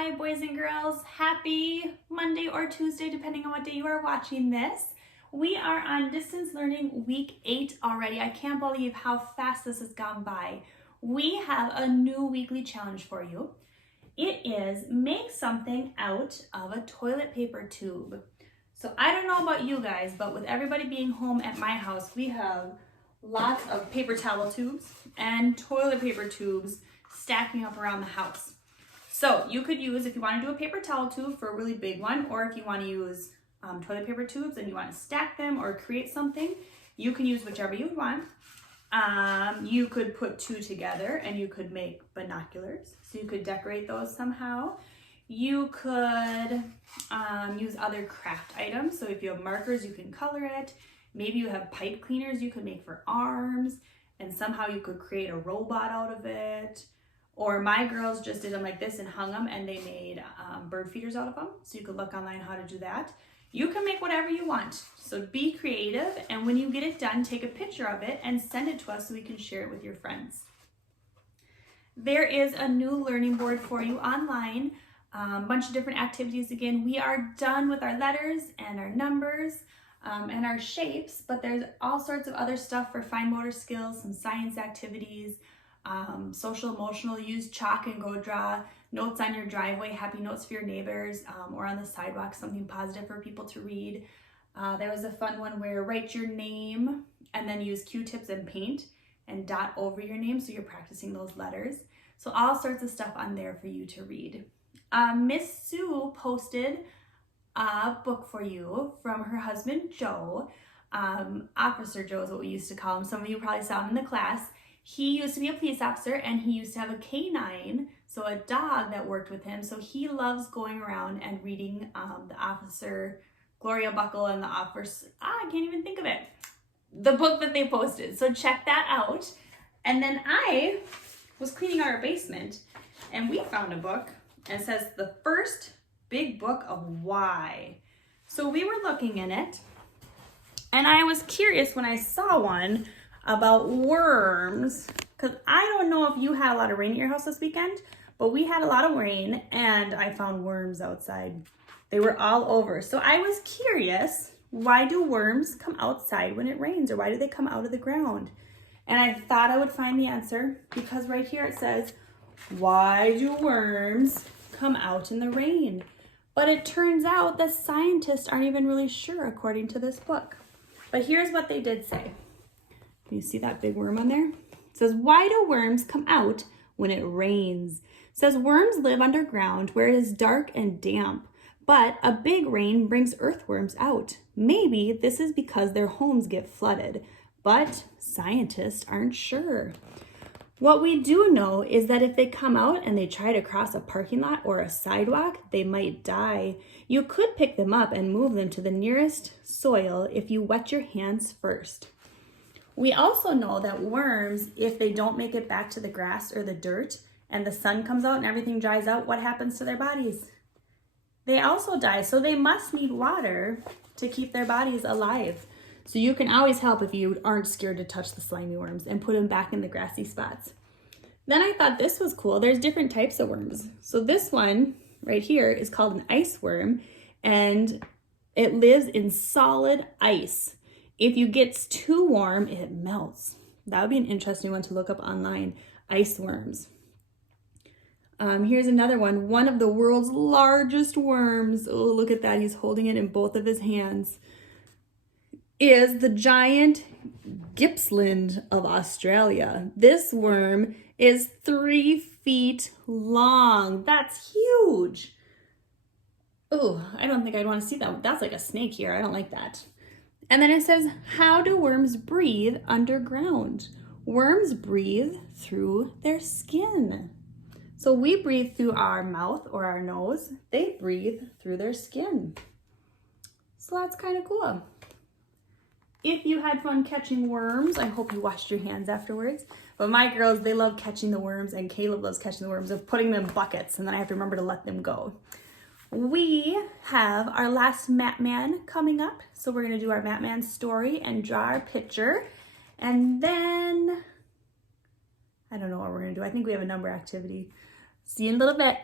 Hi boys and girls, happy Monday or Tuesday depending on what day you are watching this. We are on distance learning week 8 already. I can't believe how fast this has gone by. We have a new weekly challenge for you. It is make something out of a toilet paper tube. So I don't know about you guys, but with everybody being home at my house, we have lots of paper towel tubes and toilet paper tubes stacking up around the house. So you could use, if you want to do a paper towel tube for a really big one, or if you want to use toilet paper tubes and you want to stack them or create something, you can use whichever you want. You could put two together and you could make binoculars. So you could decorate those somehow. You could use other craft items. So if you have markers, you can color it. Maybe you have pipe cleaners you could make for arms, and somehow you could create a robot out of it. Or my girls just did them like this and hung them, and they made bird feeders out of them. So you could look online how to do that. You can make whatever you want. So be creative, and when you get it done, take a picture of it and send it to us so we can share it with your friends. There is a new learning board for you online. A bunch of different activities. Again, we are done with our letters and our numbers and our shapes, but there's all sorts of other stuff for fine motor skills, some science activities, social emotional, use chalk and go draw notes on your driveway, happy notes for your neighbors, or on the sidewalk, something positive for people to read. There was a fun one where write your name and then use Q-tips and paint and dot over your name, so you're practicing those letters. So all sorts of stuff on there for you to read. Miss Sue posted a book for you from her husband Joe. Officer Joe is what we used to call him. Some of you probably saw him in the class. He used to be a police officer, and he used to have a canine, so a dog that worked with him. So he loves going around and reading the officer, Gloria Buckle, and the officer, I can't even think of it, the book that they posted. So check that out. And then I was cleaning out our basement, and we found a book, and it says The First Big Book of Why. So we were looking in it, and I was curious when I saw one about worms, because I don't know if you had a lot of rain at your house this weekend, but we had a lot of rain and I found worms outside. They were all over. So I was curious, why do worms come outside when it rains, or why do they come out of the ground? And I thought I would find the answer, because right here it says, why do worms come out in the rain? But it turns out that scientists aren't even really sure according to this book. But here's what they did say. Can you see that big worm on there? It says, why do worms come out when it rains? It says worms live underground where it is dark and damp, but a big rain brings earthworms out. Maybe this is because their homes get flooded, but scientists aren't sure. What we do know is that if they come out and they try to cross a parking lot or a sidewalk, they might die. You could pick them up and move them to the nearest soil if you wet your hands first. We also know that worms, if they don't make it back to the grass or the dirt and the sun comes out and everything dries out, what happens to their bodies? They also die, so they must need water to keep their bodies alive. So you can always help if you aren't scared to touch the slimy worms and put them back in the grassy spots. Then I thought this was cool. There's different types of worms. So this one right here is called an ice worm, and it lives in solid ice. If you get too warm, it melts. That would be an interesting one to look up online, ice worms. Here's another one. One of the world's largest worms, oh, look at that, he's holding it in both of his hands, is the giant Gippsland of Australia. This worm is 3 feet long. That's huge. Oh, I don't think I'd want to see that. That's like a snake here. I don't like that. And then it says, how do worms breathe underground? Worms breathe through their skin. So we breathe through our mouth or our nose. They breathe through their skin. So that's kind of cool. If you had fun catching worms, I hope you washed your hands afterwards. But my girls, they love catching the worms, and Caleb loves catching the worms, of putting them in buckets, and then I have to remember to let them go. We have our last Map Man coming up, so we're going to do our Map Man story and draw our picture, and then I don't know what we're going to do. I think we have a number activity. See you in a little bit.